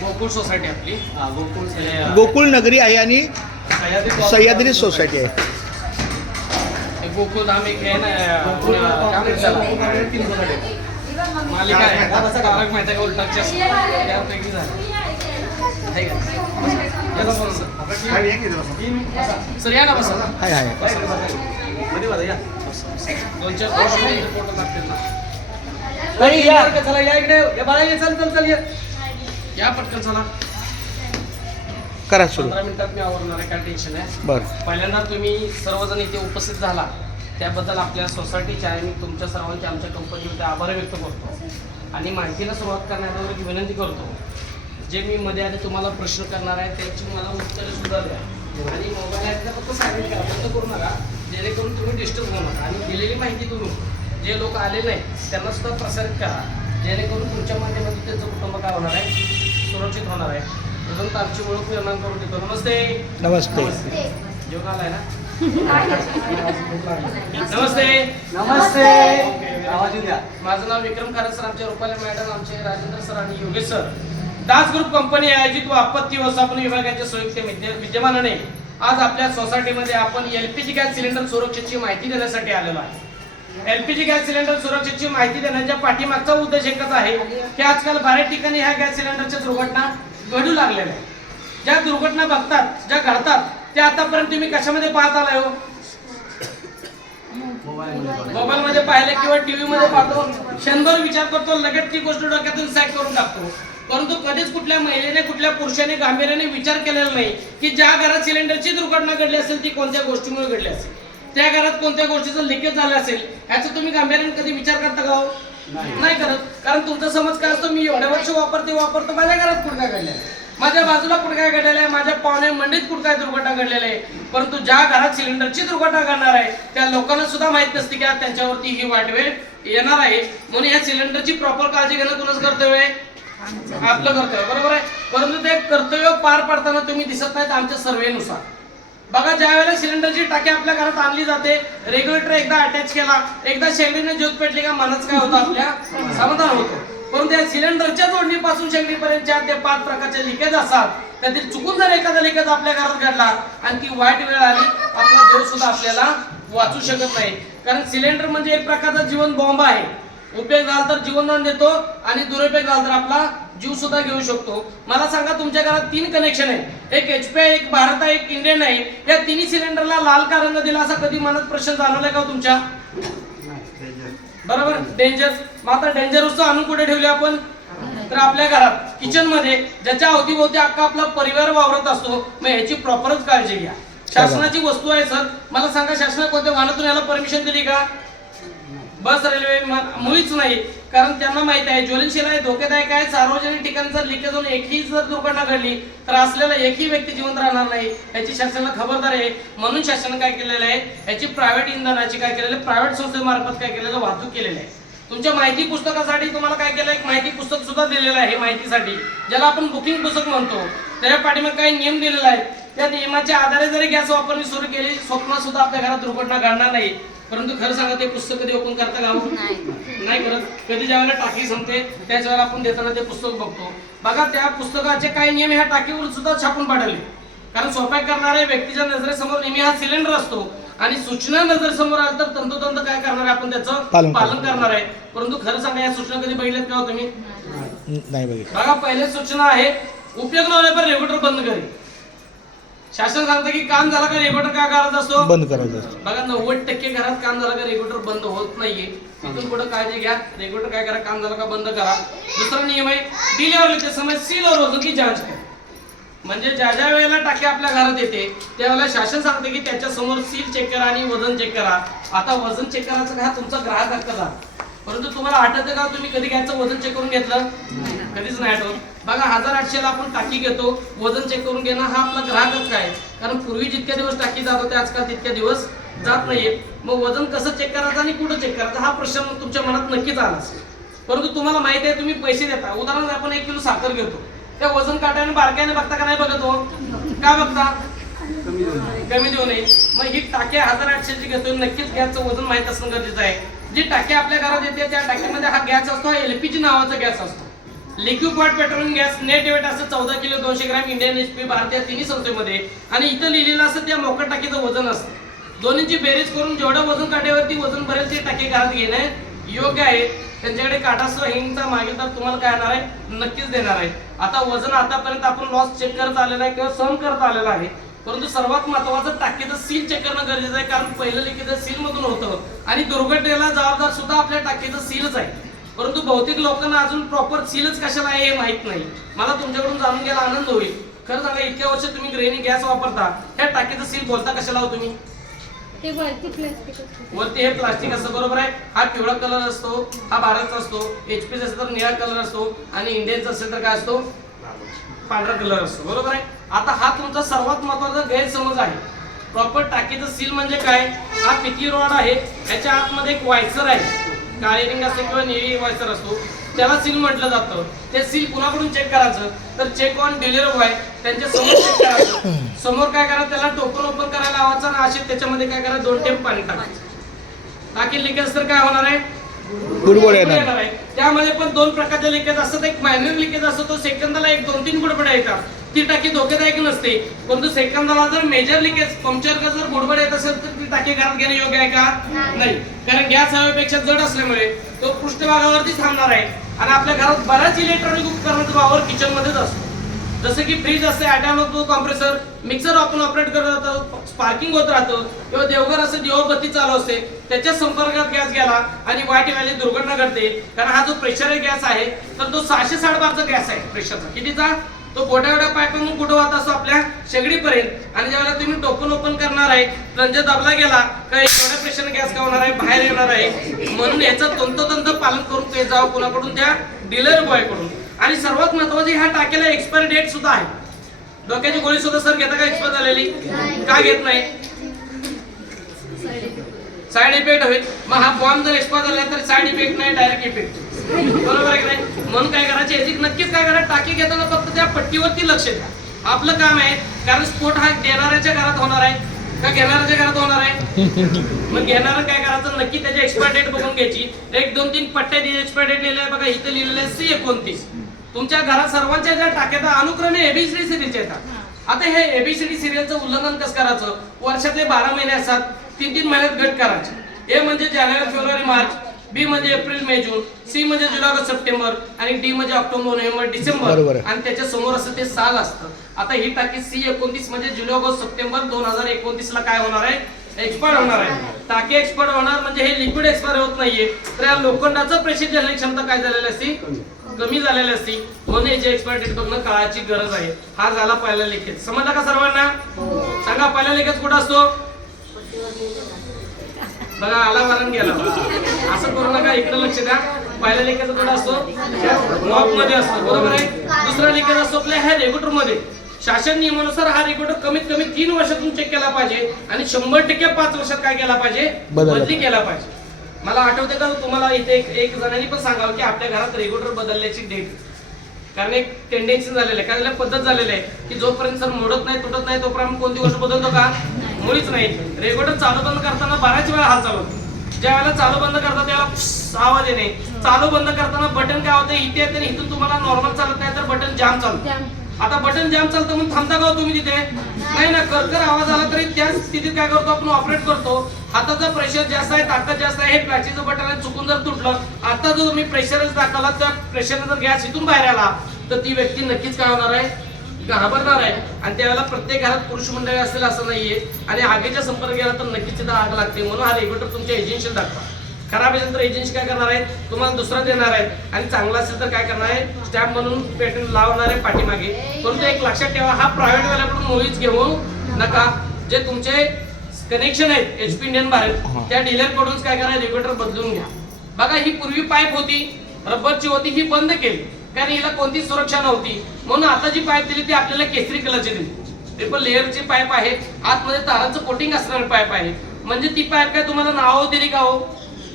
Gokul society आपली गोकुळ नगरी आहे आणि सह्याद्री सोसायटी आहे. गोकुळ धाम एक आहे ना, मालिका आहे तारक मेहता का उलटा चष्मा त्यापैकी झालं. सर या ना बसा. हाय हाय. दोन चार फोटो टाकतील ना. चला या इकडे चल या पटकन चला. करा सुरू. 15 मिनिटात मी आवरणार आहे, काय टेन्शन आहे. बरं. पहिल्यांदा तुम्ही सर्वजण इथे उपस्थित झाला त्याबद्दल आपल्या सोसायटीच्या आणि तुमच्या सर्वांचे आमच्या कंपनीमध्ये आभार व्यक्त करतो आणि माहितीला सुरुवात करण्यावर एक विनंती करतो. जे मी मध्ये आधी तुम्हाला प्रश्न करणार आहे त्याची मला उत्तरे सुद्धा द्या आणि मोबाईल ॲपला फक्त सायलेंट करा, बंद करू नका, जेणेकरून तुम्ही डिस्टर्ब होऊ नका. आणि दिलेली माहिती तुम्ही जे लोक आले नाही त्यांना सुद्धा प्रसारित करा, जेणेकरून तुमच्या माध्यमातून त्यांचं कुटुंब काय होणार आहे, सुरक्षित होणार आहे. तुझं आमची ओळख निर्माण करून देतो. नमस्ते. नमस्ते. जेवण आलाय ना. नमस्ते. नमस्ते. आवाज द्या. माझं नाव विक्रम खारे सर, आमचे रुपाली मॅडम, आमचे राजेंद्र सर आणि Yogesh sir. Das group company आयोजित व आपत्ती व्यवस्थापन विभागाच्या संयुक्त विद्यमानाने आज आपल्या सोसायटीमध्ये आपण एलपीजी गॅस सिलेंडर सुरक्षेची माहिती देण्यासाठी आलेलो आहे. एलपीजी गॅस सिलेंडर सुरक्षेची माहिती देण्याच्या पाठीमागचा उद्देश एकच आहे की आजकाल बऱ्याच ठिकाणी ह्या गॅस सिलेंडरच्या दुर्घटना घडू लागलेल्या आहेत. ज्या दुर्घटना बघतात, ज्या घडतात, त्या आतापर्यंत तुम्ही कशामध्ये पाहत आलाय हो? मोबाईल मध्ये पाहिले किंवा टीव्ही मध्ये पाहतो, क्षणभर विचार करतो, लगेच ती गोष्ट डोक्यातून सॅक करून टाकतो. परंतु कधीच कुठल्या महिलेने, कुठल्या पुरुषाने गांभीर्याने विचार केलेला नाही की ज्या घरात सिलेंडरची दुर्घटना घडली असेल ती कोणत्या गोष्टीमुळे घडली असेल, त्या घरात कोणत्या गोष्टीचं लिकेज झालं असेल, ह्याचा तुम्ही गांभीर्याने कधी विचार करता का? नाही करत. कारण तुमचा समज काय असतो, मी एवढ्या वर्ष वापरतो, माझ्या घरात कुठं काय घडलेलं आहे, माझ्या बाजूला कुठं काय घडलेलं आहे, माझ्या पाहुणे मंडळीत कुठं काय दुर्घटना घडलेली आहे. परंतु ज्या घरात सिलेंडरची दुर्घटना घडणार आहे त्या लोकांना सुद्धा माहित नसते की त्यांच्यावरती ही वाईट वेळ येणार आहे. म्हणून या सिलेंडरची प्रॉपर काळजी घेणं कुणाचं कर्तव्य आहे? आपलं कर्तव्य, बरोबर आहे. परंतु ते कर्तव्य पार पाडताना तुम्ही दिसत नाहीत आमच्या सर्वेनुसार. बघा, ज्या वेळेला सिलेंडरची टाकी आपल्या घरात आणली जाते, रेग्युलेटर एकदा अटॅच केला, एकदा शेगडीने ज्योत पेटली का मनाच काय होतं, आपल्या समाधान होतं. परंतु या सिलेंडरच्या जोडणीपासून शेगडीपर्यंतच्या ते 5 प्रकारचे लिकेज असतात, त्यातील चुकून जर एखादा लिकेज आपल्या घरात घडला आणि ती वाईट वेळ आली, आपला देव सुद्धा आपल्याला वाचू शकत नाही. कारण सिलेंडर म्हणजे एक प्रकारचा जीवन बॉम्ब आहे. उपयोग झाला तर जीवनदान देतो आणि दुरुपयोग झाला तर आपला जीव सुद्धा घेऊ शकतो. मला सांगा, तुमच्या घरात 3 कनेक्शन आहे, एक एचपी आहे, एक भारत आहे, एक इंडियन आहे. या तिन्ही सिलेंडरला लाल का रंग दिला असा कधी मनात प्रश्न जाणवलाय का तुमच्या? बरोबर, डेंजर. मग आता डेंजर वस्तू आणून कुठे ठेवली आपण? तर आपल्या घरात किचन मध्ये, ज्याच्या अवतीभोवती अख्खा आपला परिवार वावरत असतो. मग ह्याची प्रॉपरच काळजी घ्या. शासनाची वस्तू आहे सर, मला सांगा, शासनाने कोणत्या वाहनातून याला परमिशन दिली का? बस, रेल्वे मुळीच नाही. कारण त्यांना माहित आहे ज्वलनशील आहे, धोकेदायक आहे, सार्वजनिक ठिकाणी जर लिकेज होऊन एकही जर दुर्घटना घडली तर असलेला एकही व्यक्ती जिवंत राहणार नाही, याची शासनाला खबरदार आहे. म्हणून शासनाने काय केलेलं आहे, याची प्रायव्हेट इंधनाची काय केलेलं आहे, प्रायव्हेट संस्थेमार्फत काय केलेलं, वाहतूक केलेलं आहे. तुमच्या माहिती पुस्तकासाठी तुम्हाला काय केलं, एक माहिती पुस्तक सुद्धा दिलेलं आहे माहितीसाठी, ज्याला आपण बुकिंग पुस्तक म्हणतो. त्याच्या पाठीमागे काही नियम दिलेले आहेत. त्या नियमाच्या आधारे जरी गॅस वापरणी सुरू केली, स्वप्नात सुद्धा आपल्या घरात दुर्घटना घडणार नाही. परंतु खरं सांगा, ते पुस्तक कधी ओपन करता का? नाही करत. कधी ज्यावेळेला टाकी संपते त्याच वेळेला आपण देताना ते पुस्तक बघतो. बघा, त्या पुस्तकाचे काही नियम ह्या टाकीवर सुद्धा छापून पाडले. कारण स्वयंपाक करणाऱ्या व्यक्तीच्या नजरेसमोर नेहमी हा सिलेंडर असतो आणि सूचना नजरेसमोर आल्या तर तंतोतंत काय करणार आहे, आपण त्याचं पालन करणार आहे. परंतु खरं सांगा, या सूचना कधी बघितल्यात का तुम्ही? नाही बघितलं. बघा, पहिली सूचना आहे, उपयोग न होण्यापर रेग्युलेटर बंद करेल. शासन सांगतं की काम झाला का रेग्युलेटर काय करायचा असतो? बंद करायचं असतो. बघा, 90% घरात काम झालं का रेग्युलेटर बंद होत नाहीये. इथून पुढे काळजी घ्या, रेग्युलेटर काय करा, काम झालं का बंद करा. दुसरा नियम आहे, डिलिव्हरी के समय सील और वजन की जांच करा. म्हणजे ज्या ज्या वेळेला टाकी आपल्या घरात येते त्यावेळेला शासन सांगते की त्याच्या समोर सील चेक करा आणि वजन चेक करा. आता वजन चेक करायचं का, तुमचा ग्राहक हक्क. परंतु तुम्हाला आठवतं का, तुम्ही कधी घ्यायचं वजन चेक करून घेतलं? कधीच नाही आठवत. बघा, 1800 ला आपण टाकी घेतो, वजन चेक करून घेणं हा आपला ग्राहक हक्क आहे. कारण पूर्वी जितक्या दिवस टाकी जात होते, आजकाल तितक्या दिवस जात नाहीये. मग वजन कसं चेक करायचं आणि कुठं चेक करायचं हा प्रश्न तुमच्या मनात नक्कीच आला असेल. परंतु तुम्हाला माहिती आहे, तुम्ही पैसे देता. उदाहरणार्थ आपण 1 किलो साखर घेतो, त्या वजन काट्याने बारक्याने बघता का नाही बघत हो? का बघता? कमी देऊ नये. मग ही टाकी 1800ची घेतो, नक्कीच गॅसचं वजन माहित असणं गरजेचं आहे. जी टाकी आपल्या घरात येते त्या टाकीमध्ये हा गॅस असतो, हा एलपीजी नावाचा गॅस असतो. Liquefied petroleum gas net weight असं 14 किलो 200 ग्रॅम इंडियन HP भारतीय तिन्ही संस्थेमध्ये आणि इथं लिहिलेलं असं त्या मोकळ टाकीचं वजन असतं दोन्हीची बेरीज करून जेवढं वजन काट्यावरती वजन भरेल ते टाके घरात घेणे योग्य आहे त्यांच्याकडे काटासह हिंगचा मागे तर तुम्हाला काय येणार आहे नक्कीच देणार आहे आता वजन आतापर्यंत आपण लॉस चेक करत आलेला आहे किंवा सहन करत आलेला आहे परंतु सर्वात महत्त्वाचं टाकीचं सील चेक करणं गरजेचं आहे कारण पहिलं लिकेज सील मधून होतं आणि दुर्घटनेला जबाबदार सुद्धा आपल्या टाकीचं सीलच आहे परंतु बहुतेक लोकांना अजून प्रॉपर सीलच कशाला आहे हे माहित नाही मला तुमच्याकडून जाणून घ्यायला आनंद होईल खरं सांगा इतक्या वर्ष तुम्ही गृहिणी गॅस वापरता ह्या टाकीचं सील बोलता कशाला हो तुम्ही ते वरती हे प्लास्टिक असतं बरोबर आहे हा पिवळा कलर असतो हा भारतचा असतो HP असेल तर निळा कलर असतो आणि इंडियनचा असेल तर काय असतो पांढरा कलर असतो बरोबर आहे आता हा तुमचा सर्वात महत्त्वाचा गैरसमज आहे प्रॉपर टाकीचं सील म्हणजे काय हा पिती रॉड आहे याच्या आतमध्ये एक वायसर आहे काळी रिंग असते किंवा निळी वायसर असतो त्याला सील म्हटलं जातं ते सील कुणाकडून चेक करायचं तर चेक ऑन डिलिव्हरी बॉय त्यांच्या समोर चेक करायचं समोर काय करा त्याला टोकन ओपन करायला लावायचं आणि असे त्याच्यामध्ये काय करा 2 टेप पाणी टाकायचं टाकी लिकेज तर काय होणार आहे बुडबुड येणार आहे त्यामध्ये पण 2 प्रकारचे लिकेज असतात एक मायनर लिकेज असतो तो सेकंदाला 1-2-3 बुडबुड्या येतात ती टाकी धोकेदायक नसते परंतु सेकंदाला जर मेजर लिकेज पंक्चर का जर बुडबुड येत असेल तर ती टाकी घरात घेणे योग्य आहे का नाही कारण गॅस हवेपेक्षा जड असल्यामुळे तो पृष्ठभागावरती थांबणार आहे आणि आपल्या घरात बऱ्याच इलेक्ट्रॉनिक उपकरणाचा वापर किचन मध्येच असतो जसं की फ्रीज असते ऑटोमॅटिक कॉम्प्रेसर मिक्सर आपण ऑपरेट करत राहतो स्पार्किंग होत राहतं किंवा देवघर असं दिवाबत्ती चालू असते त्याच्या संपर्कात गॅस गेला आणि वाईट वेळी दुर्घटना घडते कारण हा जो प्रेशर गॅस आहे तर तो 660 बारचा गॅस आहे प्रेशरचा कितीचा तो गोट्या पाईपातून कुठं वाहत असतो आपल्या शेगडीपर्यंत आणि ज्यावेळेला तुम्ही टोपन ओपन करणार आहे प्लंजर दाबला गेला का एवढ्या प्रेशर गॅस का होणार आहे बाहेर येणार आहे म्हणून याचं तंतोतंत पालन करून ते जावं कोणाकडून त्या डिलिव्हरी बॉय कडून आणि सर्वात महत्त्वाचे ह्या टाकीला एक्सपायरी डेट सुद्धा आहे डोक्याची गोळी सुद्धा सर घेता का एक्सपायर झालेली का घेत नाही साइड इफेक्ट होईल मग हा बॉम्ब जर एक्सपायर झाला तर साइड इफेक्ट नाही डायरेक्ट इफेक्ट बरोबर आहे की नाही म्हणून काय करायचे याची नक्कीच काय करा टाकी घेताना फक्त त्या पट्टीवरती लक्ष द्या आपलं काम आहे कारण स्फोट हा देणाऱ्याच्या घरात होणार आहे का घेणाऱ्याच्या घरात होणार आहे मग घेणारं काय करायचं नक्की त्याची एक्सपायर डेट बघून घ्यायची 1-2-3 पट्ट्या एक्सपायर डेट लिहिलेलं आहे बघा इथे लिहिलेलं आहे C29 तुमच्या घरात सर्वांच्या ज्या टाक्याचा अनुक्रमे ABCD सिरीजचे येतात आता हे ABCD सिरियलचं उल्लंघन कसं करायचं वर्षातले 12 महिने असतात 3-3 महिन्यात गट करायचे A म्हणजे जानेवारी फेब्रुवारी मार्च B म्हणजे एप्रिल मे जून C म्हणजे जुलै ऑगस्ट सप्टेंबर आणि D म्हणजे ऑक्टोबर नोव्हेंबर डिसेंबर आणि त्याच्या समोर असं ते साल असतं आता ही टाकी C29 म्हणजे जुलै ऑगस्ट सप्टेंबर 2029 ला काय होणार आहे एक्सपायर होणार आहे टाकी एक्सपायर होणार म्हणजे हे लिक्विड एक्सपायर होत नाहीये तर या लोखंडाचं प्रेशर जनरेट क्षमता काय झालेली असती कमी झालेली असती म्हणून याची एक्सपायर डेट बघणं काळाची गरज आहे हा झाला पहिला लिकेज समजला का सर्वांना सांगा पहिला लिकेज कुठं असतो बघा आला मारून गेला असं करू नका इकडे लक्ष द्या पहिला लिकेज कुठं असतो मॉप मध्ये असतो बरोबर आहे दुसरा लिकेज असतो आपल्या ह्या रेग्युलेटर मध्ये शासन नियमानुसार हा रेग्युलेटर कमीत कमी 3 वर्षातून चेक केला पाहिजे आणि 100% 5 वर्षात काय केला पाहिजे बदली केला पाहिजे मला आठवते का तुम्हाला इथे एक जणांनी पण सांगावं की आपल्या घरात रेग्युलेटर बदलण्याची डेट कारण एक टेंडेन्सी झालेली आहे काय पद्धत झालेली आहे की जोपर्यंत सर मोडत नाही तुटत नाही तोपर्यंत कोणती गोष्ट बदलतो का मुळीच नाही रेग्युलेटर चालू बंद करताना बऱ्याच वेळा हाल चालवतो ज्या वेळेला चालू बंद करता त्याला आवाज येणे चालू बंद करताना बटन काय होतं इथे येते इथून तुम्हाला नॉर्मल चालत नाही तर बटन जाम चालतं आता बटन जाम चालतं म्हणून थांबता का तुम्ही तिथे नाही ना कर आवाज आला तरी त्याच स्थितीत काय करतो आपण ऑपरेट करतो हाताचा प्रेशर जास्त आहे ताकद जास्त आहे हे प्लास्टिकचं बटन चुकून जर तुटलं आता जर तुम्ही प्रेशरच दाखवला त्या प्रेशरने जर गॅस इथून बाहेर आला तर ती व्यक्ती नक्कीच काय होणार आहे घाबरणार आहे आणि त्यावेळेला प्रत्येक घरात पुरुष मंडळी असेल असं नाहीये आणि आगीच्या संपर्क गेला तर नक्कीच तिथं आग लागते म्हणून हा रेग्युलेटर तुमच्या एजन्सीला दाखवा खराब असेल तर एजन्सी काय करणार आहे तुम्हाला दुसरा देणार आहे आणि चांगला असेल तर काय करणार आहे स्टॅम्प म्हणून पेटंट लावणार आहे पाठीमागे परंतु एक लक्षात ठेवा हा प्रायव्हेट वाल्याकडून मुळीच घेऊ नका जे तुमचे कनेक्शन आहेत HP इंडियन भारत त्या डीलर कडूनच काय करा रेग्युलेटर बदलून घ्या बघा ही पूर्वी पाईप होती रबरची होती ही बंद केली कारण हिला कोणतीच सुरक्षा नव्हती म्हणून आता जी पाईप दिली ती आपल्याला केसरी कलरची दिली ट्रिपल लेअरची पाईप आहे आतमध्ये तारांचं कोटिंग असणारी पाईप आहे म्हणजे ती पाईप काय तुम्हाला नाव दिली का हो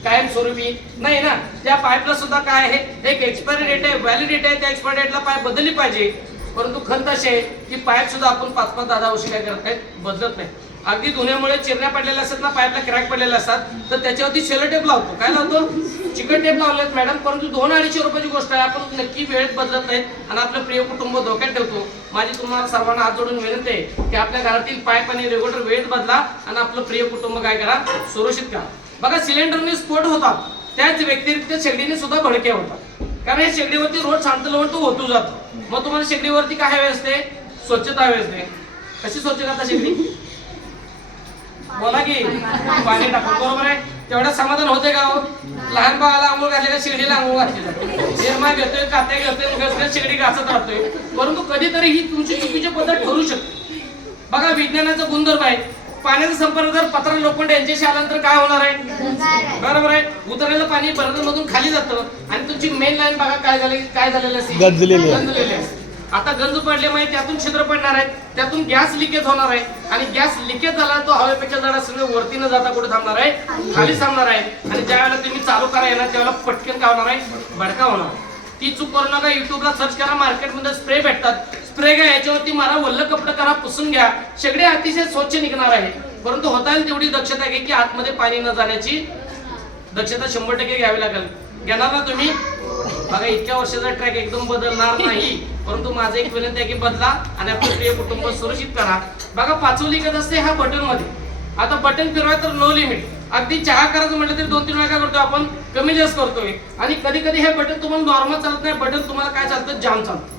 कायम स्वरूपी नाही ना त्या पाईपला सुद्धा काय आहे एक एक्सपायरी डेट आहे व्हॅलिडिटी आहे त्या एक्सपायरी डेटला पाईप बदलली पाहिजे परंतु खंत अशी आहे की पाईप सुद्धा आपण 5-5-10 वर्ष काय करत आहेत बदलत नाही अगदी धुण्यामुळे चिरण्या पडलेल्या असतात ना, पाईपला क्रॅक पडलेल्या असतात, तर त्याच्यावरती सेलो टेप लावतो. काय लावतो? चिकट टेप लावलेत मॅडम. परंतु 200-250 रुपयाची गोष्ट आहे, आपण नक्की वेळेत बदलत नाहीत आणि आपलं प्रिय कुटुंब धोक्यात ठेवतो. माझी तुम्हाला सर्वांना हात जोडून विनंती आहे की आपल्या घरातील पाईप आणि रेग्युलेटर वेळेत बदला आणि आपलं प्रिय कुटुंब काय करा, सुरक्षित करा. बघा, सिलेंडरने स्फोट होतात, त्याच व्यतिरिक्त शेगडीने सुद्धा भडके होतात. कारण या शेगडीवरती रोज शांत लावून तो होतो जातो. मग तुम्हाला शेगडीवरती काय हवे असते? स्वच्छता हवी असते. कशी स्वच्छ करता शेगडी? बोला की पाणी टाकून, बरोबर आहे. तेवढं समाधान होते का हो? लहान बाळाला आंघोळ घातली का शेगडीला आंघोळ घातली जाते, निरमा घेतोय, कात्या घेतोय, शेगडी घासत राहतोय. परंतु कधीतरी ही तुमची चुकीची पद्धत ठरू शकते. बघा, विज्ञानाचा गुणधर्म आहे, पाण्याचा संपर्क जर पत्रा लोखंड यांच्याशी आला तर काय होणार आहे? बरोबर आहे. उतरलेलं पाणी बर्नरमधून खाली जातं आणि तुमची मेन लाईन बघा काय झालेलं असते, गंजलेली असते. आता गंज पडल्यामुळे त्यातून छिद्र पडणार आहे, त्यातून गॅस लिकेज होणार आहे आणि गॅस लिकेज झाला तो हवेपेक्षा जड असल्याने वरती न जाता कुठे थांबणार आहे? खाली थांबणार आहे. आणि ज्या वेळेला तुम्ही चालू करा येणार त्यावेळेला पटकन काय होणार आहे? भडका होणार. ती चूक करू नका. युट्यूबला सर्च करा, मार्केटमध्ये स्प्रे भेटतात, स्प्रे घ्या, याच्यावरती मारा, वल्ल कपडे करा, पुसून घ्या, शेगडी अतिशय स्वच्छ निघणार आहे. परंतु होता येईल तेवढी दक्षता घ्या की आतमध्ये पाणी न जाण्याची दक्षता 100% घ्यावी लागेल. घेणार ना तुम्ही? बघा, इतक्या वर्षाचा ट्रॅक एकदम बदलणार नाही, परंतु माझं एक विनंती आहे की बदला आणि आपलं प्रिय कुटुंब सुरक्षित करा. बघा, पाचवं लिखत असते ह्या बटन मध्ये. आता बटन फिरवाय तर नो लिमिट. अगदी चहा करायचं म्हटलं तरी 2-3 वेळा काय करतोय आपण? कमी जास्त करतोय. आणि कधी कधी हे बटन तुम्हाला नॉर्मल चालत नाही, बटन तुम्हाला काय चालतं? जाम चालतं.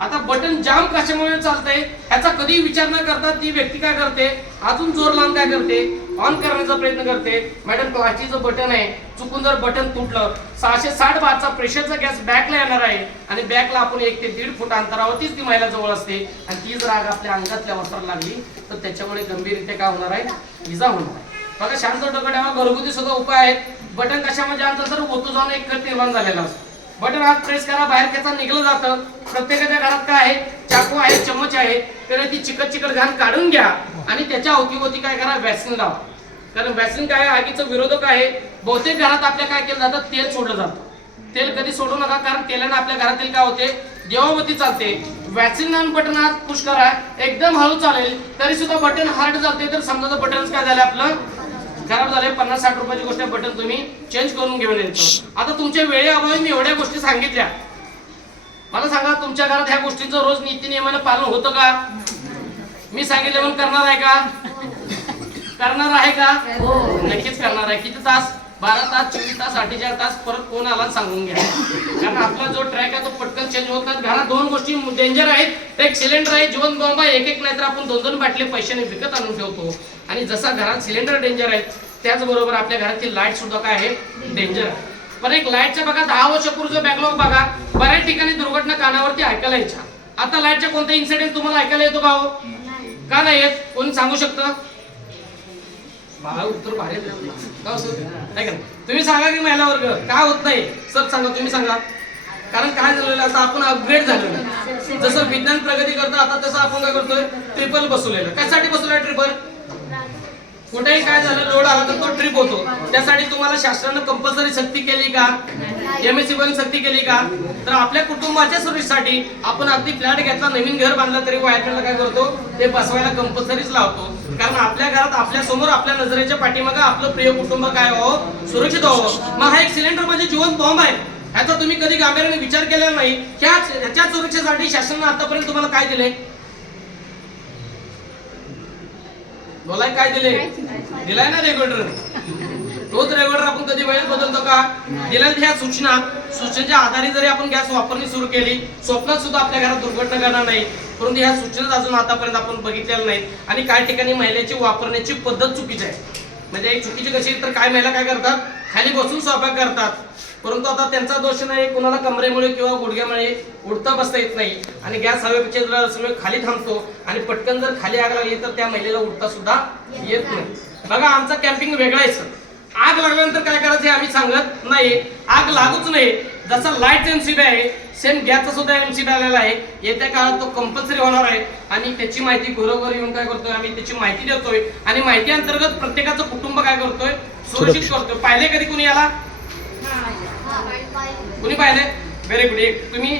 आता बटन जाम कशामुळे चालतंय ह्याचा कधी विचार न करता ती व्यक्ती काय करते? अजून जोर लावून काय करते? ऑन करण्याचा प्रयत्न करते. मॅडम, प्लास्टिकचं बटन आहे, चुकून जर बटन तुटलं, 660 बारचा प्रेशरचा गॅस बॅकला येणार आहे आणि बॅकला आपण 1 ते 1.5 फूट अंतरावरतीच ती महिला जवळ असते आणि ती जर आग आपल्या अंगातल्या वस्त्राला लागली तर त्याच्यामुळे गंभीररित्या काय होणार आहे? इजा होणार आहे. बघा, शांत डोकं ठेवा, घरगुती सुद्धा उपाय आहेत. बटन कशामध्ये आणतं तर ओतू जाऊन एक कट निर्माण झालेला असतो. बटन हात प्रेस करा, बाहेर त्याचा निघलं जातं. प्रत्येकाच्या घरात काय आहे? चाकू आहे, चम्मच आहे, तर ती चिकट घाण काढून घ्या आणि त्याच्या अवतीभोवती काय करा? वॅक्सिन लावा. कारण वॅक्सिन काय आहे? आगीचं विरोधक आहे. बहुतेक घरात आपल्या काय केलं जातं? तेल सोडलं जातं. तेल कधी सोडू नका, कारण तेलानं आपल्या घरातील काय होते? देवावती चालते. वॅक्सिन लावून बटन हात पुश करा, एकदम हळू चालेल, तरी सुद्धा बटन हार्ड चालते. तर समजा बटन काय झालं आपलं? खराब झाले. 50-60 रुपयाची गोष्ट बटन तुम्ही चेंज करून घेऊन येतो. आता तुमच्या वेळेअभावी मी एवढ्या गोष्टी सांगितल्या. मला सांगा, तुमच्या घरात ह्या गोष्टींचं रोज नीती नियमानं पालन होतं का? मी सांगितलं म्हणून करणार आहे का? करणार आहे का? नक्कीच करणार आहे. किती तास? 12 तास, 24 तास, 48 तास. परत कोण आला सांगून घ्या. कारण आपला जो ट्रॅक आहे तो पटकन चेंज होत नाही. घरात 2 गोष्टी डेंजर आहेत. एक सिलेंडर आहे, जीवन बॉम्ब आहे. एक नाहीतर आपण 2-2 बाटले पैशाने विकत आणून ठेवतो. आणि जसा घरात सिलेंडर डेंजर आहे त्याचबरोबर आपल्या घरातील लाईट सुद्धा काय आहे? डेंजर आहे. पण एक लाईटच्या बघा 10 वर्षापूर्वीचा बॅकलॉग बघा, बऱ्याच ठिकाणी दुर्घटना कानावरती ऐकायला यायच्या. आता लाईटच्या कोणता इन्सिडेंट तुम्हाला ऐकायला येतो का हो? का नाही येत? कोणी सांगू शकतं? बाळा, उत्तर भारी आहे. तुम्ही सांगा की महिला वर्ग का होत नाही? सर सांगा, तुम्ही सांगा. कारण काय झालेलं, आता आपण अपग्रेड झालेलं. जसं विज्ञान प्रगती करतं आता तसं आपण काय करतोय? ट्रिपल बसवलेलं. कशासाठी बसवलंय ट्रिपल? कुठेही काय झालं, लोड आला तर तो ट्रिप होतो. त्यासाठी तुम्हाला शासनानं कंपल्सरी सक्ती केली का? MSCबी सक्ती केली का? तर आपल्या कुटुंबाच्या सुरक्षेसाठी आपण अगदी फ्लॅट घेतला, नवीन घर बांधलं तरी वायरमॅनला काय करतो? ते बसवायला कंपल्सरीच लावतो. कारण आपल्या घरात आपल्या समोर आपल्या नजरेच्या पाठीमागं आपलं प्रिय कुटुंब काय व्हावं? सुरक्षित व्हावं. मग हा एक सिलेंडर म्हणजे जीवन बॉम्ब आहे. ह्याचा तुम्ही कधी गांभीर्याने विचार केलेला नाही. ह्याच्या सुरक्षेसाठी शासनानं आतापर्यंत तुम्हाला काय दिले? बोलाय काय दिले? दिलाय ना रेग्युलेटर. तोच रेग्युलेटर आपण कधी वेळेत बदलतो का? दिल्या ह्या सूचनेच्या आधारे जरी आपण गॅस वापरणी सुरू केली, स्वप्नात सुद्धा आपल्या घरात दुर्घटना घडणार नाही. परंतु ह्या सूचना अजून आतापर्यंत आपण बघितलेल्या नाहीत. आणि काही ठिकाणी महिलेची वापरण्याची पद्धत चुकीची आहे. म्हणजे एक चुकीची कशी तर काय महिला काय करतात? खाली बसून स्वयंपाक करतात. परंतु आता त्यांचा दोष नाही, कुणाला कमरेमुळे किंवा गुडघ्यामुळे उठता बसता येत नाही आणि गॅस हवेपेक्षा खाली थांबतो आणि पटकन जर खाली आग लागली तर त्या महिलेला उठता सुद्धा येत नाही. बघा, आमचा कॅम्पिंग वेगळा आहे. आग लागल्यानंतर काय करायचं हे आम्ही सांगत नाही. आग लागूच नाही. जसा लाईट MCB आहे सेम गॅसचा सुद्धा MCB आलेला आहे. येत्या काळात तो कंपल्सरी होणार आहे आणि त्याची माहिती घरोघर येऊन काय करतोय? आम्ही त्याची माहिती देतोय आणि माहिती अंतर्गत प्रत्येकाचं कुटुंब काय करतोय? सुरक्षित करतोय. पाहिले कधी कुणी याला? कुणी पाहिले? Very good. 1 तुम्ही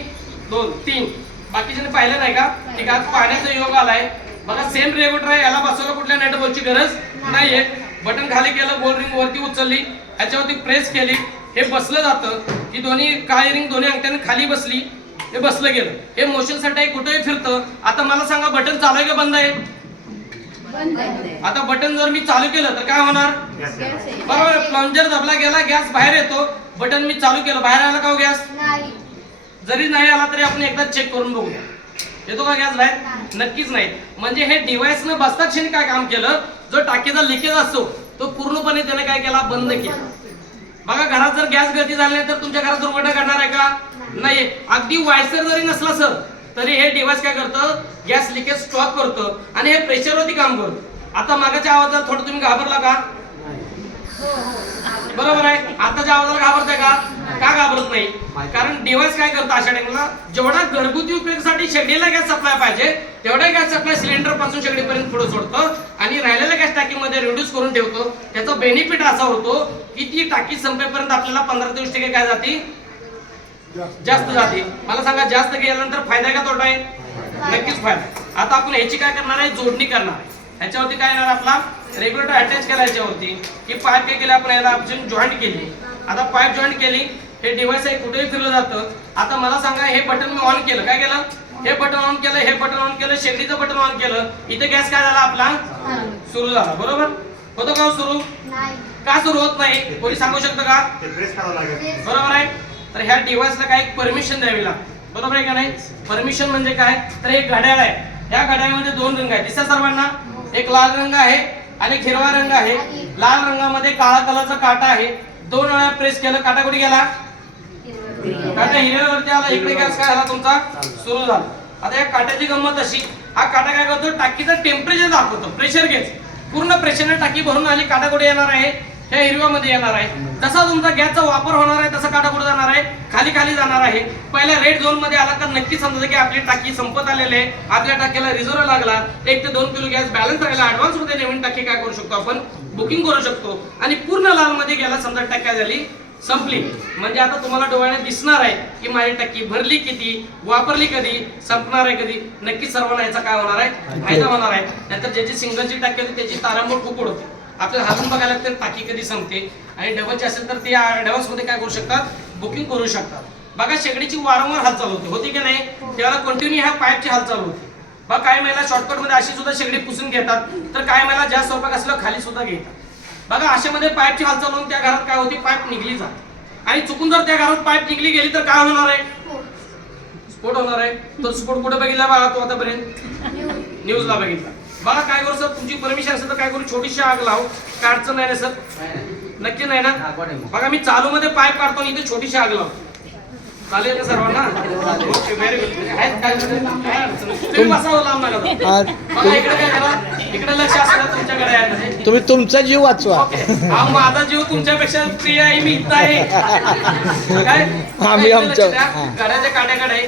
2 3 बाकीच्याने पाहिलं नाही का? ठीक आहे. आज पाण्याचा योग आलाय. बघा सेम रेग्युलेटर आहे, याला बसवायला कुठल्या नेट बोलची गरज नाहीये. बटन खाली केलं, गोल रिंग वरती उचलली, याच्यावरती प्रेस केली, हे बसलं जातं की दोन्ही काळी रिंग दोन्ही अंगठ्याने खाली बसली, हे बसलं गेलं. हे मोशन साठी कुठेही फिरतं. आता मला सांगा बटन चालू आहे का बंद आहे? आता बटन जर मी चालू केलं तर काय होणार? बरोबर, प्लंजर दाबला गेला, गॅस बाहेर येतो. बटन मी चालू केलं, बाहेर आला का हो गॅस? जरी नाही आला तरी आपण एकदा चेक करून बघूया, येतो का गॅस बाहेर? नक्कीच नाही. म्हणजे हे डिव्हाइस न बसता क्षणी काय काम केलं, जो टाकीचा लिकेज असतो तो पूर्णपणे त्याने काय केला? बंद केला. बघा घरात जर गॅस गळती झाली नाही तर तुमच्या घरात दुर्घटना घडणार आहे का? नाही. अगदी वायसर जरी नसला सर तरी हे डिव्हाइस काय करतं? गॅस लिकेज स्टॉप करतं आणि हे प्रेशरवरती काम करतं. आता मागाच्या आवाजात थोडं तुम्ही घाबरला का? बरोबर आहे. आताच्या आवाजाला घाबरताय का? का घाबरत नाही? कारण डिव्हाइस काय करतं अशा टाइमला जेवढा घरगुती उपयोगासाठी शेगडीला गॅस सप्लाय पाहिजे तेवढा गॅस सप्लाय सिलेंडर पासून शेगडीपर्यंत पुढे सोडतो आणि राहिलेल्या गॅस टाकीमध्ये रिड्यूस करून ठेवतो. त्याचा बेनिफिट असा होतो की ती टाकी संपेपर्यंत आपल्याला 15 ते 20% काय जाते? जास्त जाते. मला सांगा जास्त गेल्यानंतर फायदा का तोटा आहे? नक्कीच फायदा. आता आपण ह्याची काय करणार आहे? जोडणी करणार आहे. ह्याच्यावरती काय येणार? आपला रेग्युलेटर अटॅच केला याच्यावरती की पाईप काय केलं आपण? याला ऑप्शन जॉईंट केली. आता पाईप जॉईंट केली, हे डिव्हाइस आहे कुठेही फिरलं जातं. आता मला सांगा हे बटन मी ऑन केलं, काय केलं? हे बटन ऑन केलं, हे बटन ऑन केलं, शेगडीचं बटन ऑन केलं, इथे गॅस काय झाला? आपला सुरू झाला. बरोबर होतो का सुरू? का सुरू होत नाही? कोणी सांगू शकतं का? बरोबर आहे. तर ह्या डिव्हाइसला काय परमिशन द्यावी लागते. बरोबर आहे का नाही? परमिशन म्हणजे काय? तर एक घड्याळ आहे, या घड्याळामध्ये 2 रंग आहेत, दिसतात सर्वांना? एक लाल रंग आहे आणि एक हिरवा रंग आहे. लाल रंगामध्ये काळा कलरचा काटा आहे. 2 वेळा प्रेस केलं, काटा कुठे गेला? काटा हिरव्यावरती आला, इकडे गॅस काय झाला? तुमचा सुरू झाला. आता या काट्याची गंमत अशी, हा काटा काय करतो? टाकीचं टेम्परेचर दाखवतो, प्रेशर गेज. पूर्ण प्रेशरने टाकी भरून आली, काटा कुठे येणार आहे? ह्या हिरव्यामध्ये येणार आहे. जसा तुमचा गॅसचा वापर होणार आहे तसा काटा कुठे जाणार आहे? खाली खाली जाणार आहे. पहिल्या रेड झोन मध्ये आला तर नक्की समजायचं की आपली टाकी संपत आलेली आहे, आपल्या टाकीला रिझर्व लागला, 1 ते 2 किलो गॅस बॅलन्स राहिला, ऍडव्हान्स मध्ये नवीन टाकी काय करू शकतो? आपण बुकिंग करू शकतो. आणि पूर्ण लाल मध्ये गेला समजा टाकी काय झाली? संपली. म्हणजे आता तुम्हाला डोळ्याने दिसणार आहे की माझी टाकी भरली किती, वापरली कधी, संपणार आहे कधी. नक्की सर्वांना याचा काय होणार आहे? फायदा होणार आहे. नाहीतर ज्याची सिंगलची टाकी होती त्याची तारांबळ खूप उडते. आपल्याला हालून बघायला लागते टाकी कधी संपते. आणि डबलची असेल तर ते ऍडव्हान्स मध्ये काय करू शकतात? बुकिंग करू शकतात. बघा शेगडीची वारंवार हालचाल होती की नाही? त्याला कंटिन्यू ह्या पाईपची हालचाल होती. बघा काही महिला शॉर्टकट मध्ये अशी सुद्धा शेगडी पुसून घेतात, तर काही महिला जास्त स्वयंपाक असल्यावर खाली सुद्धा घेतात. बघा अशामध्ये पाईपची हालचाल होऊन त्या घरात काय होती? पाईप निघली जाते. आणि चुकून जर त्या घरात पाईप निघली गेली तर काय होणार आहे? स्फोट होणार आहे. तो स्फोट कुठे बघितला बघा तो आतापर्यंत? न्यूजला बघितला. बघा काय करू सर, तुमची परमिशन असेल तर काय करू? छोटीशी आग लावू, काय अडचण नाही ना सर? नक्की नाही ना? बघा मी चालू मध्ये पाईप काढतो आणि इथे छोटीशी आग लावतो. चालेल का सर्वांना? Okay, very good. तुम्ही बसा, लांब नका जाऊ. बघा इकडे काय करा, इकडे लक्ष असलं तुमच्याकडे आहे. तुम्ही तुमचा जीव वाचवा. हा माझा जीव तुमच्यापेक्षा प्रिय आहे, मी इथं आहे. काय आम्ही आमच्या गाड्याच्या काट्याकडे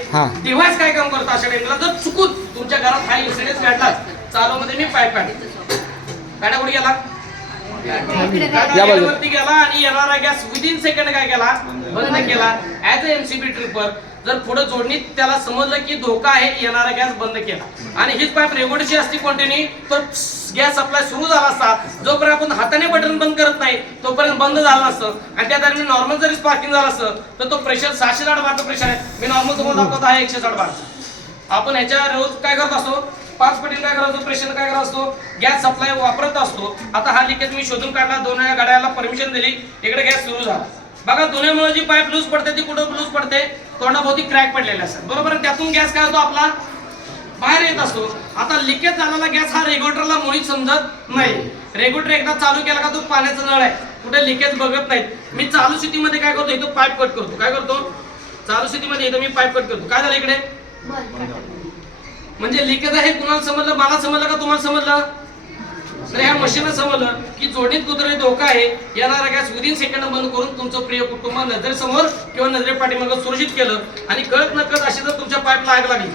डिव्हाइस काय काम करतो अशा टाइमला? जर चुकून तुमच्या घरात हा इन्सिडेंट घडला, चालू मध्ये मी पाईप काढतो, काटा कुठे गेला? वरती गेला आणि येणारा गॅस विदिन सेकंड काय केला? बंद केला. ऍज अ एमसीबी ट्रिपर जर पुढे जोडणीत त्याला समजलं की धोका आहे, येणारा गॅस बंद केला. आणि हीच पाईप रेग्युलेटरची असती कंटिन्यू, तर गॅस सप्लाय सुरू झाला असता. जोपर्यंत आपण हाताने बटन बंद करत नाही तोपर्यंत बंद झाला नसतं. आणि त्या दरम्यान नॉर्मल जरी स्पार्किंग झालं असतं तर तो प्रेशर 660 बारचं प्रेशर आहे. मी नॉर्मल तुम्हाला दाखवत आहे 160 बारचं. आपण ह्याच्या रोज काय करत असतो? 5 पटीने काय करत असतो? प्रेशर काय करत असतो? गॅस सप्लाय वापरत असतो. आता हा लिकेज मी शोधून काढला, 2 वेळा गाड्याला परमिशन दिली, इकडे गॅस सुरू झाला. बघा दोन्हीमुळे जी पाईप लूज पडते ती कुठं लूज पडते? तोंडाभोवती क्रॅक पडलेला असतात. बरोबर, त्यातून गॅस काय होतो? आपला बाहेर येत असतो. आता लिकेज झालेला गॅस हा रेग्युलेटरला मुळीच समजत नाही. रेग्युलेटर एकदा चालू केला का तो पाण्याचा नळ आहे, कुठे लिकेज बघत नाहीत. मी चालू स्थितीमध्ये काय करतो? इथं पाईप कट करतो. काय करतो? चालू स्थितीमध्ये इथं मी पाईप कट करतो. काय झालं इकडे? म्हणजे लिकेज आहे. कुणाला समजलं? मला समजलं का तुम्हाला समजलं? तर ह्या मशीनला समजलं की जोडणीत कुठतरी धोका आहे, येणारा गॅस विदिन सेकंड बंद करून तुमचं प्रिय कुटुंब नजरेसमोर किंवा नजरे पाठीमागे सुरक्षित केलं. आणि कळत न कळत अशी जर तुमच्या पाईपला आग लागली,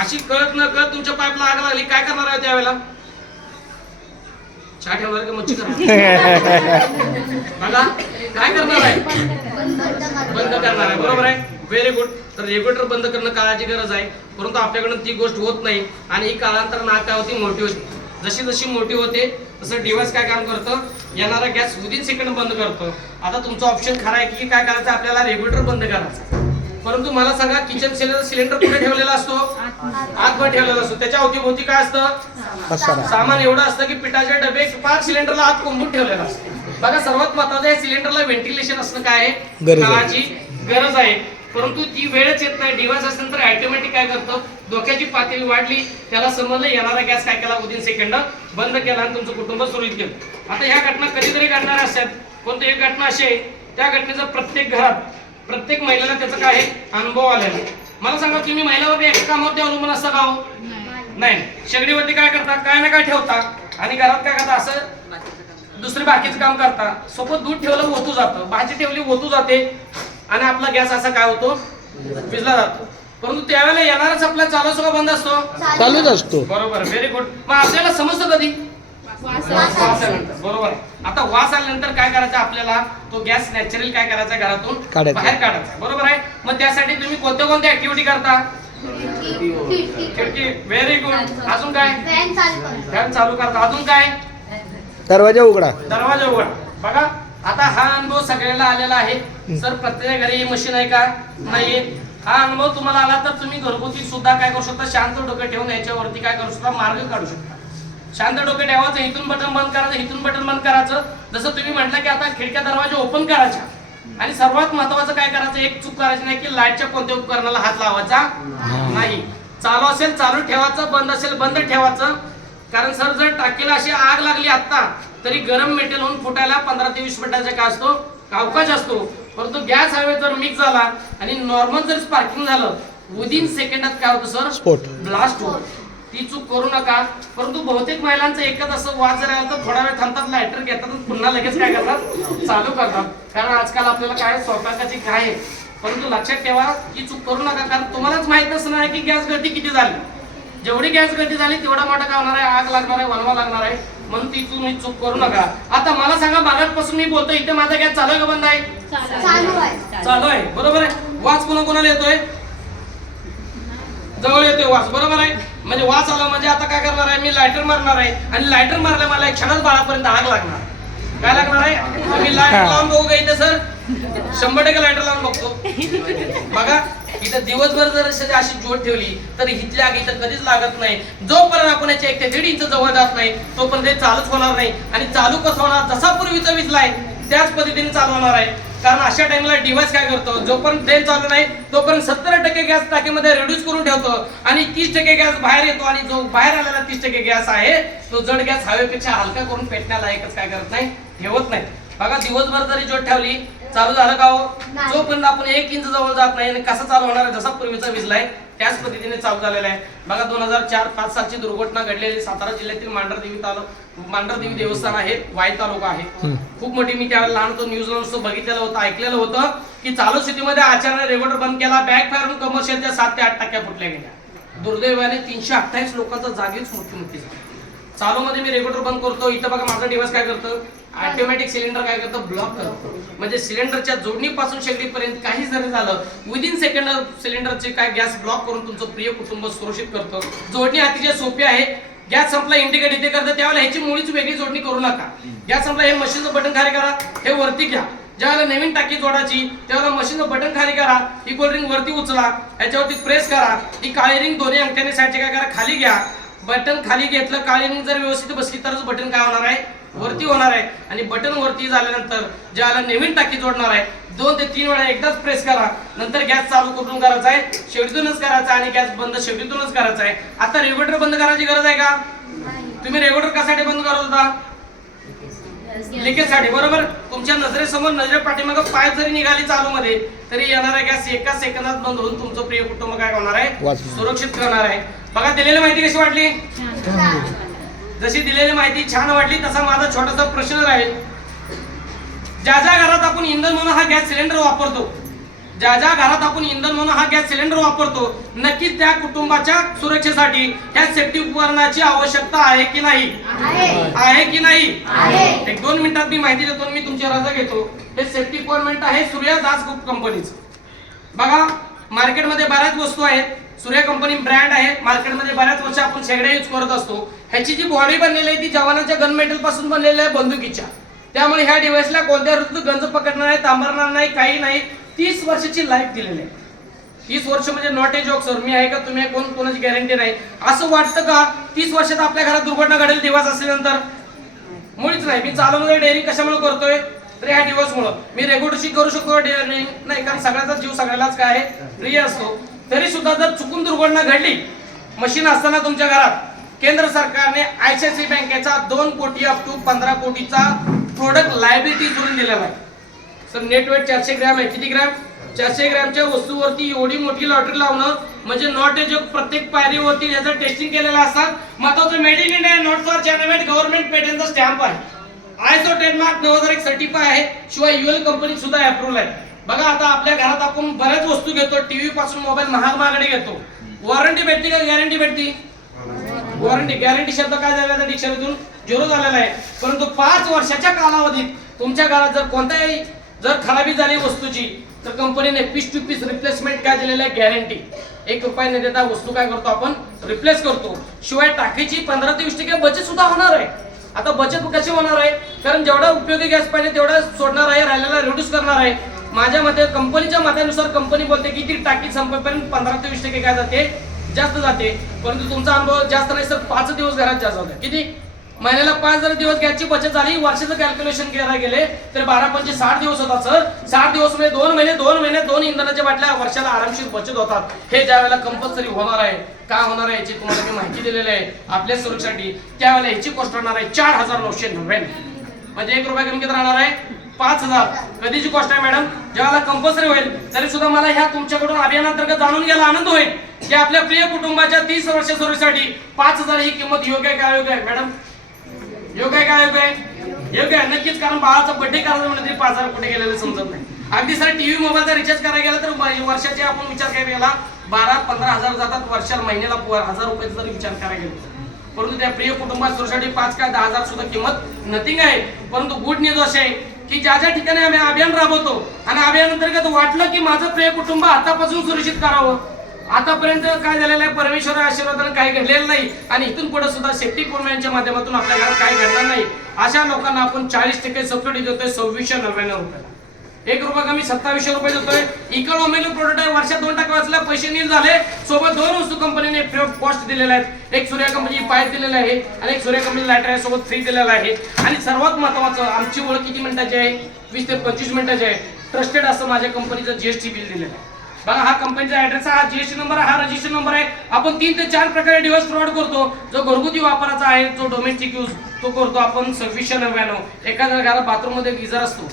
अशी कळत न कळत तुमच्या पाईपला आग लागली, काय करणार आहे त्यावेळेला? चहा ठेवणार का मच्छी करणार? बघा काय करणार आहे? बंद करणार आहे. बरोबर आहे, व्हेरी गुड. तर रेग्युलेटर बंद करणं काळाची गरज आहे, परंतु आपल्याकडून ती गोष्ट होत नाही आणि ही कालांतरानं आग काय होती, मोठी होती. जशी जशी मोठी होते तसं डिव्हाइस काय काम करतं, येणारा गॅस विदिन सेकंड बंद करतं. आता तुमचं ऑप्शन खरं आहे की काय करायचं, आपल्याला रेग्युलेटर बंद करायचं. परंतु मला सांगा, किचन सिलेंडर कुठे ठेवलेला असतो, आतमध्ये ठेवलेला असतो. त्याच्या अवतीभोवती काय असतं, सामान एवढं असतं की पिठाचे डबे पार सिलेंडरला आत कोंबून ठेवलेला असतो. बघा, सर्वात महत्वाचं आहे सिलेंडरला व्हेंटिलेशन असणं काय आहे, काळाची गरज आहे. परंतु ती वेळच येत नाही. डिव्हाइस असेल तर ऑटोमॅटिक काय करतं, धोक्याची पातळी वाढली, त्याला समजलं, येणारा गॅस काय केला, विदिन सेकंड बंद केला आणि तुमचं कुटुंब सुरळीत केलं. आता ह्या घटना कधीतरी घडणार असतात, कोणती एक घटना अशी आहे, त्या घटनेचा प्रत्येक घरात प्रत्येक महिलेला त्याचा काय आहे, अनुभव आलेला. मला सांगा, तुम्ही महिलावरती एका कामावरती अवलंबून असता का हो? नाही. शेगडीवरती काय करता, काय ना काय ठेवता आणि घरात काय करता, असं दुसरे बाकीचं काम करता. सोबत दूध ठेवलं ओतू जातं, भाजी ठेवली ओतू जाते आणि आपला गॅस असा काय होतो, विजला जातो. परंतु त्यावेळेला येणारच आपला चालू असतो का बंद असतो, चालूच असतो. बरोबर, व्हेरी गुड. मग आपल्याला समजतं कधी, वास आल्यानंतर. बरोबर. आता वास आल्यानंतर काय करायचं, आपल्याला तो गॅस नॅचरल काय करायचा, घरातून बाहेर काढायचा. बरोबर आहे. मग त्यासाठी तुम्ही कोणत्या कोणत्या ऍक्टिव्हिटी करता, खिडकी, व्हेरी गुड. अजून काय, फॅन चालू करता. अजून काय, दरवाजा उघडा. दरवाजा उघडा. बघा, आता हा अनुभव सगळ्याला आलेला आहे. सर, प्रत्येक घरी ही मशीन आहे का, नाहीये. हा अनुभव तुम्हाला आला तर तुम्ही घरगुती सुद्धा काय करू शकता, शांत डोकं ठेवून याच्यावरती काय करू शकता, मार्ग काढू शकता. शांत डोकं ठेवायचं, इथून बटन बंद करायचं, इथून बटन बंद करायचं. जसं तुम्ही म्हटलं की आता खिडक्या दरवाजे ओपन करायच्या. आणि सर्वात महत्वाचं काय करायचं, एक चूक करायची नाही की लाईटच्या कोणत्या उपकरणाला हात लावायचा नाही. चालू असेल चालू ठेवायचं, बंद असेल बंद ठेवायचं. कारण सर, जर टाकीला अशी आग लागली आता, तरी गरम मेटेल होऊन फुटायला 15 ते 20 मिनिटाचा काय असतो, अवकाश असतो. परंतु गॅस हवे जर मिक्स झाला आणि नॉर्मल जर स्पार्किंग झालं, विदिन सेकंडात काय होतं सर, स्फोट, ब्लास्ट होतो. ती चूक करू नका. परंतु बहुतेक महिलांचं एकच असं वाद जर आला तर थोडा वेळ थांबतात, लायटर घेतात, पुन्हा लगेच काय करतात, चालू करतात. कारण आजकाल आपल्याला काय स्वयंपाकाची काय आहे. परंतु लक्षात ठेवा की चूक करू नका, कारण तुम्हालाच माहित नसणार आहे की गॅस गळती किती झाली. जेवढी गॅस गळती झाली तेवढा मोठा काय होणार आहे, आग लागणार आहे, वनवा लागणार आहे. म्हणून ती तुम्ही चूक करू नका. आता मला सांगा, मागापासून मी बोलतो, इथे माझा गॅस चालू आहे का बंद आहे, चालू आहे. बरोबर आहे. वास कोणाकोणाला येतोय, जवळ येतोय वास. बरोबर आहे. म्हणजे वास आला म्हणजे आता काय करणार आहे, मी लायटर मारणार आहे आणि लायटर मारल्या मला एक क्षणात बाळापर्यंत आग लागणार. काय लागणार आहे, मी लायटर लावून बघू का इथे सर, 100% लायटर लावून बघतो. बघा, इथं दिवसभर जर अशी जोड ठेवली तर इथली आग इथं कधीच लागत नाही. जोपर्यंत आपण याच्या 1 ते 1.5 इंच जवळ जात नाही तोपर्यंत हे चालूच होणार नाही. आणि चालू कसं होणार, जसा पूर्वीचा विजलाय त्याच पद्धतीने चालू होणार आहे. कारण अशा टाइमला डिव्हाइस काय करतो, जोपर्यंत ट्रेन चालू नाही तोपर्यंत 70% गॅस टाकीमध्ये रिड्यूस करून ठेवतो आणि 30% गॅस बाहेर येतो. आणि जो बाहेर आलेला 30% गॅस आहे तो जड गॅस हवेपेक्षा हलका करून पेटण्याला एकच काय करत नाही, ठेवत नाही. बघा, दिवसभर जरी जोड ठेवली, चालू झालं का हो, जोपर्यंत आपण 1 इंच जवळ जात नाही. आणि कसा चालू होणार आहे, जसा पूर्वीचा विजलाय त्याच पद्धतीने चालू झालेला आहे. बघा, 2004-5 सालची दुर्घटना घडलेली सातारा जिल्ह्यातील मांढरदेवी देवस्थान आहे, वाई तालुका आहे. खूप मोठी. मी त्यावेळेला लहान होतो, न्यूजला नुसतं बघितलेलं होतं, ऐकलेलं होतं की चालू स्थितीमध्ये अचानक रेग्युलेटर बंद केला, बॅक फायर होऊन कमर्शियलच्या 7 ते 8% फुटल्या गेल्या. दुर्दैवाने 328 लोकांचा जागीच मृत्यू झाला. चालू मध्ये मी रेग्युलेटर बंद करतो, इथं बघा माझा डिव्हाइस काय करतं, ऑटोमॅटिक सिलेंडर काय करतं, ब्लॉक करतो. म्हणजे सिलेंडरच्या जोडणीपासून शेगडीपर्यंत काही जरी झालं, विदिन सेकंड सिलेंडरचे काय गॅस ब्लॉक करून तुमचं प्रिय कुटुंब सुरक्षित करतो. जोडणी अतिशय सोपी आहे. गॅस संपला, इंडिकेट इथे करतं, त्यावेळेला ह्याची मुळीच वेगळी जोडणी करू नका. गॅस संपला, हे मशीनचं बटन खाली करा, हे वरती घ्या. ज्यावेळेला नवीन टाकी जोडायची त्यावेळेला मशीनचं बटन खाली करा, ही कोल्ड ड्रिंक वरती उचला, याच्यावरती प्रेस करा, ही काळी रिंग दोन्ही अंगठ्याने साईडचे काय करा, खाली घ्या. बटन खाली घेतलं, काळी रिंग जर व्यवस्थित बसली तरच बटन काय होणार आहे, वरती होणार आहे. आणि बटन वरती झाल्यानंतर ज्याला नवीन टाकी जोडणार आहे 2 ते 3 वेळा एकदाच प्रेस करा. नंतर गॅस चालू कुठून करायचा आहे, शेगडीतूनच करायचा आणि गॅस बंद शेगडीतूनच करायचा आहे. आता रेग्युलेटर बंद करायची गरज आहे का, तुम्ही रेग्युलेटर कशासाठी बंद करत होता, लिकेज साठी. बरोबर. तुमच्या नजरेसमोर नजरे पाठीमागे पाईप जरी निघाली चालू मध्ये तरी येणारा गॅस 1 सेकंदात बंद होऊन तुमचं प्रिय कुटुंब काय होणार आहे, सुरक्षित करणार आहे. बघा, दिलेली माहिती कशी वाटली, जशी दिलेली माहिती छान वाटली तसा माझा छोटासा प्रश्न राहील. ज्या ज्या घरात आपण इंधन म्हणून हा गॅस सिलेंडर वापरतो, ज्या ज्या घरात आपण इंधन म्हणून हा गॅस सिलेंडर वापरतो, नक्कीच त्या कुटुंबाच्या सुरक्षेसाठी ह्या सेफ्टी उपकरणाची आवश्यकता आहे की नाही, आहे की नाही. 1-2 मिनिटात मी माहिती देतो, मी तुमची रजा घेतो. हे सेफ्टी इक्विपमेंट आहे सूर्या दास ग्रुप कंपनीचं. बघा, मार्केटमध्ये बऱ्याच वस्तू आहेत. सूर्या कंपनी ब्रँड आहे, मार्केटमध्ये बऱ्याच वर्ष आपण शेगड्या यूज करत असतो. ह्याची जी बॉडी बनलेली आहे ती जवानाच्या गन मेटल पासून बनलेली आहे, बंदुकीच्या. त्यामुळे ह्या डिव्हाइसला कोणत्या ऋतूत गंज पकडणार नाही, तांबरणार नाही, काही नाही. 30 वर्षाची लाईफ दिलेली आहे. 30 वर्ष म्हणजे नॉट ए जोक सर. मी आहे का तुम्ही आहे, कोणाची गॅरंटी नाही. असं वाटतं का 30 वर्षात आपल्या घरात दुर्घटना घडेल डिव्हाइस असल्यानंतर? मुळीच नाही. मी चालवलं डेअरिंग कशामुळे करतोय तर ह्या डिव्हाइसमुळे. मी रेग्युलरशी करू शकतो डेअरिंग नाही, कारण सगळ्याचा जीव सगळ्यालाच काय आहे, प्रिय असतो. तरी सुद्धा जर चुकून दुर्घटना घडली मशीन असताना तुमच्या घरात, केंद्र सरकारने आयसीआयसीआय बँकेचा 2 कोटी अप टू 15 कोटीचा प्रोडक्ट लायबिलिटी जोडून दिलेला आहे. सर नेट वेट 400 ग्रॅम आहे. किती ग्रॅम? 400 ग्रॅमच्या वस्तूवरती एवढी मोठी लॉटरी लावणं म्हणजे नॉट ए जोक. प्रत्येक पायरीवरती याचं टेस्टिंग केलेलं असतात. महत्वाचं made in India, not for China, government पेटंटचा स्टॅम्प आहे. आयसो ट्रेडमार्क 9001 सर्टिफाय आहे. शिवाय युएल कंपनी सुद्धा अप्रूव्हल आहे. बघा आता आपल्या घरात आपण बऱ्याच वस्तू घेतो, टीव्ही पासून मोबाईल महागडे घेतो. वॉरंटी भेटते का गॅरंटी भेटते? वॉरंटी. गॅरंटी शब्द काय झालेला आहे डिक्शनरीतून? 0 झालेला आहे. परंतु 5 वर्षाच्या कालावधीत तुमच्या घरात जर कोणत्याही जर खराबी झाली वस्तूची तर कंपनीने पीस टू पीस रिप्लेसमेंट काय दिलेलं आहे, गॅरंटी. 1 रुपया न देता वस्तू काय करतो आपण, रिप्लेस करतो. शिवाय टाकीची 15 ते 20% बचत सुद्धा होणार आहे. आता बचत कशी होणार आहे? कारण जेवढा उपयोगी गॅस पाहिजे तेवढा सोडणार आहे, राहिलेला रिड्यूस करणार आहे. माझ्या मते, कंपनीच्या मतानुसार कंपनी बोलते की ती टाकी संपेपर्यंत 15 ते 20% काय जाते, जास्त जाते. परंतु तुमचा अनुभव जास्त नाही सर, 5 दिवस घरात जास्त होते. किती? महिन्याला 5 जर दिवस गॅसची बचत झाली, वर्षाचं कॅल्क्युलेशन करायला गेले तर 12×5 60 दिवस होतात सर. 60 दिवस म्हणजे 2 महिने 2 इंधनाच्या बाटल्या वर्षाला आरामशीर बचत होतात. हे ज्या वेळेला कंपल्सरी होणार आहे, काय होणार आहे याची तुम्हाला मी माहिती दिलेली आहे आपल्या सुरक्षेसाठी. त्यावेळेला याची कॉस्ट होणार आहे 4999. म्हणजे 1 रुपया कमी किती राहणार आहे, 5000. कधीची कॉस्ट आहे मॅडम? ज्यावेळेला कंपल्सरी होईल. तरी सुद्धा मला ह्या तुमच्याकडून अभियानांतर्गत जाणून घ्यायला आनंद होईल की आपल्या प्रिय कुटुंबाच्या 30 वर्ष सर्व्हिससाठी 5000 ही किंमत योग्य आहे का? योग्य आहे मॅडम? योग्य आहे का? योग्य आहे, योग्य आहे नक्कीच. कारण बाळाचा बर्थडे करायचं म्हणजे तरी 5000 कुठे गेलेले समजत नाही. अगदी सर टीव्ही मोबाईलचा रिचार्ज करायला गेला तर वर्षाचे आपण विचार करायला गेला 12-15 हजार जातात. वर्षाला महिन्याला 1000 रुपयाचा जर विचार करायला गेलो परंतु त्या प्रिय कुटुंबात सुरक्षेसाठी 5 का 10,000 सुद्धा किंमत नथिंग आहे. परंतु गुड न्यूज असे आहे की ज्या ज्या ठिकाणी आम्ही अभियान राबवतो आणि अभियान अंतर्गत वाटलं की माझं प्रिय कुटुंब आतापासून सुरक्षित करावं, आतापर्यंत काय झालेलं आहे, परमेश्वर आशीर्वादाने काही घडलेलं नाही आणि इथून पुढे सुद्धा सेफ्टी कोणच्या माध्यमातून आपल्या घरात काही घडणार नाही. अशा लोकांना आपण 40% सबसिडी देतोय 2699 रुपयाला. 1 रुपया कमी 2700 रुपये देतोय. इकॉनॉमिकल प्रोडक्ट आहे. वर्षात 2% वाचला, पैसे नील झाले. सोबत 2 वस्तू कंपनीने फ्री ऑफ कॉस्ट दिलेल्या आहेत. एक सूर्या कंपनी पाईप दिलेला आहे आणि एक सूर्या कंपनी लायटर आहे सोबत फ्री दिलेला आहे. आणि सर्वात महत्वाचं, आमची ओळख किती मिनिटाची आहे? 20 ते 25 मिनिटाची आहे. ट्रस्टेड असं माझ्या कंपनीचं जीएसटी बिल दिलेलं आहे. बघा हा कंपनीचा ऍड्रेस, हा जीएसटी नंबर, हा रजिस्ट्रेशन नंबर आहे. आपण 3 ते 4 प्रकारे डिव्हाइस प्रोव्हाइड करतो. जो घरगुती वापराचा आहे, जो डोमेस्टिक यूज तो करतो आपण 2699. एखाद्या घरात बाथरूम मध्ये गिझर असतो,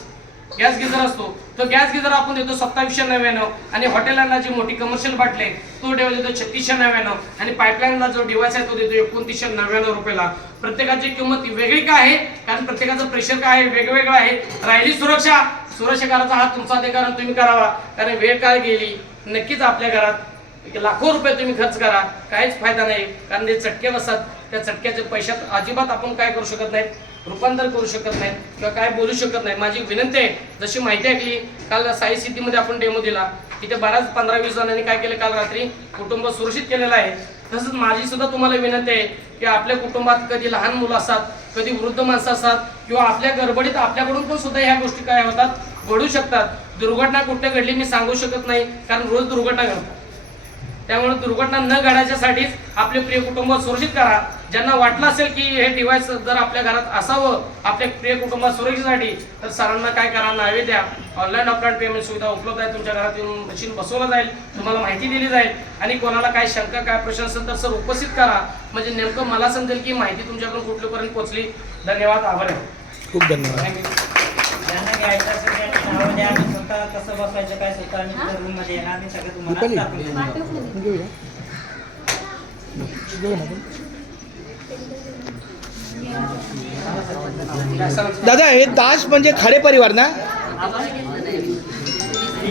गॅस गिझर असतो, तो गॅस गिझर आपण देतो 2799. आणि हॉटेलांना जी मोठी कमर्शियल बाटली आहे तो डिव्हाइस देतो 3699. आणि पाईपलाईनला जो डिव्हाइस आहे तो देतो 2999 रुपयाला. प्रत्येकाची किंमत वेगळी काय आहे? कारण प्रत्येकाचं प्रेशर काय आहे, वेगवेगळं आहे. राहिली सुरक्षा, सुरक्षा करायचा हा तुमचा अधिकार तुम्ही करावा. कारण वेळ काय गेली, नक्कीच आपल्या घरात लाखो रुपये तुम्ही खर्च करा, काहीच फायदा नाही. कारण ते चटके बसतात, त्या चटक्याच्या पैशात अजिबात आपण काय करू शकत नाही, रूपांतर करू शकत नाही किंवा काय बोलू शकत नाही. माझी विनंती आहे, जशी माहिती ऐकली काल साई सिटीमध्ये आपण डेमो दिला, तिथे बऱ्याच 15-20 जणांनी काय केलं काल रात्री, कुटुंब सुरक्षित केलेलं आहे. तसंच माझी सुद्धा तुम्हाला विनंती आहे की आपल्या कुटुंबात कधी लहान मुलं असतात, कधी वृद्ध माणसं असतात किंवा आपल्या गडबडीत आपल्याकडून पण सुद्धा ह्या गोष्टी काय होतात, घडू शकतात. दुर्घटना कुठे घडली मी सांगू शकत नाही, कारण रोज दुर्घटना घडतात. त्यामुळे दुर्घटना न घडण्यासाठीच आपले प्रिय कुटुंब सुरक्षित करा. ज्यांना वाटलं असेल की हे डिव्हाइस जर आपल्या घरात असावं आपल्या प्रिय कुटुंबात सुरक्षेसाठी, तर सरांना काय करा, नावे द्या. ऑनलाईन ऑफलाईन पेमेंट सुविधा उपलब्ध आहे. तुमच्या घरात येऊन मशीन बसवलं जाईल, तुम्हाला माहिती दिली जाईल. आणि कोणाला काय शंका काय प्रश्न असेल तर सर उपस्थित करा, म्हणजे नेमकं मला समजेल की माहिती तुमच्याकडून कुठल्यापर्यंत पोहोचली. धन्यवाद, आभार आहे. खूप धन्यवाद. ज्यांना घ्यायचं असेल त्यांनी नाव द्या. आम्ही स्वतः कसं बसवायचं काय स्वतः आम्ही रूम मध्ये येणार, आम्ही सगळं तुम्हाला दाखवून देऊ. दादा हे दास म्हणजे खाडे परिवार ना?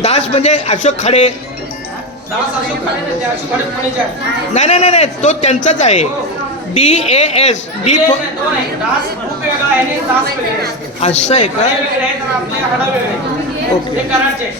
दास म्हणजे अशोक खाडे? दास अशोक खाडे नाही, ते अशोक खाडे पुणेचे आहे. नाही नाही नाही, तो त्यांचाच आहे. DAS डी दोन आहे. दास खूप वेगळा आहे आणि दास वेगळे आहे. असं आहे का? वेगळे आहेत आणि आपले हाडा वेगळे आहेत. ओके. हे कराडचे.